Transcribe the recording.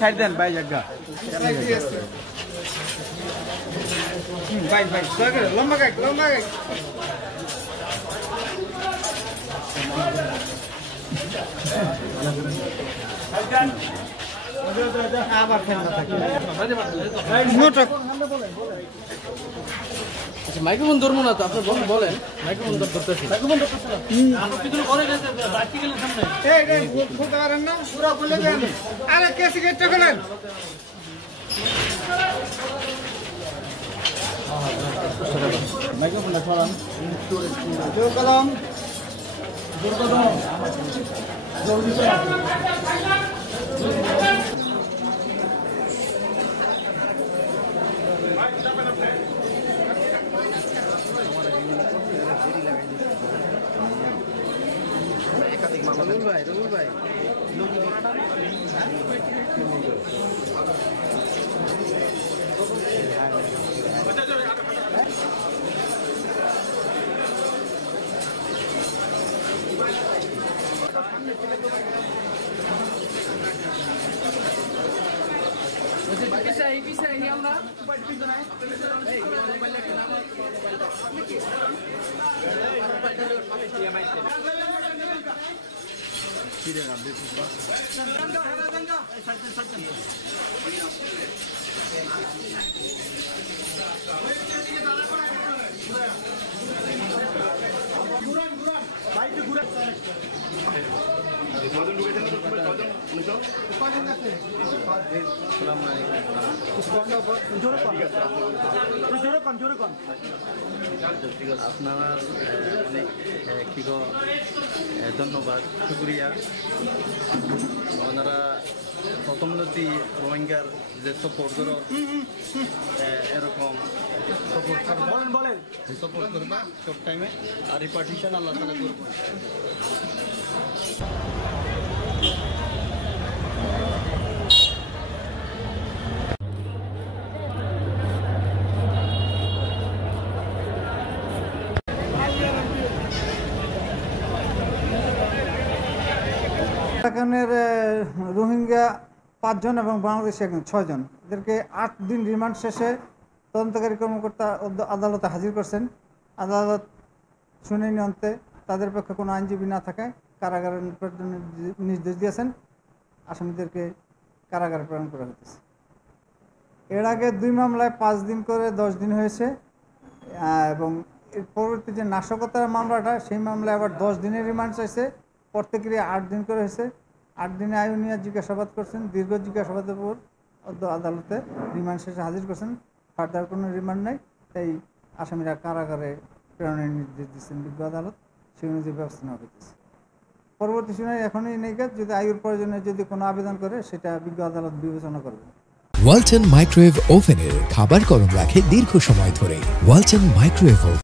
side দেন ভাই জায়গা ভাই ভাই লম্বা গাই আবার ফেলনা থাকে মাইক্রোফোন ধরবো না তো আপনি বলেন মাইক্রোফোন ধরতেছি মাইক্রোফোন ধরতেছি আপনি কিছু করে গেছে প্র্যাকটিক্যালের সামনে এই বলতে পারেন না পুরো বলে দেন আরে কেসি কেটে ফেলেন মাইক্রোফোনটা ছড়ান জোর কদম জলদি রুল ভাই আপনারা অনেক ধন্যবাদ শুক্রিয়া ওনারা প্রথমত রোহিঙ্গার যে সাপোর্ট করো এরকম সাপোর্ট করবা সব টাইমে আর রিপার্টিশন আল্লাহ তাআলা করবো এখানের রোহিঙ্গা 5 জন এবং বাংলাদেশি 6 জন এদেরকে 8 দিন রিমান্ড শেষে তদন্তকারী কর্মকর্তা আদালতে হাজির করছেন আদালত শুনানি অন্তে তাদের পক্ষে কোনো আইনজীবী না থাকায় কারাগারে প্রেরণের নির্দেশ দিয়েছেন আসামিদেরকে কারাগারে প্রেরণ করা হয়েছে এর আগে 2 মামলায় 5 দিন করে 10 দিন হয়েছে এবং এর পরবর্তী যে নাশকতার মামলাটা সেই মামলায় আবার 10 দিনের রিমান্ড চাইছে প্রত্যেকেরই 8 দিন করে হয়েছে 8 দিনে আইনিয়া জিজ্ঞাসাবাদ করছেন দীর্ঘ জিজ্ঞাসাবাদের পর আদালতে রিমান্ড শেষে হাজির করছেন ফার্দার কোনো রিমান্ড নেই তাই আসামিরা কারাগারে প্রেরণের নির্দেশ দিচ্ছেন বিজ্ঞ আদালত সেই অনুযায়ী ব্যবস্থা নেওয়া হইতেছে পরবর্তী শুনানি এখনই নেই যদি আয়ুর প্রয়োজনে যদি কোনো আবেদন করে সেটা বিজ্ঞ আদালত বিবেচনা করবে ওয়ালটন মাইক্রোওয়েভ ওভেনের খাবার গরম রাখে দীর্ঘ সময় ধরে ওয়ালটন মাইক্রোওয়েভ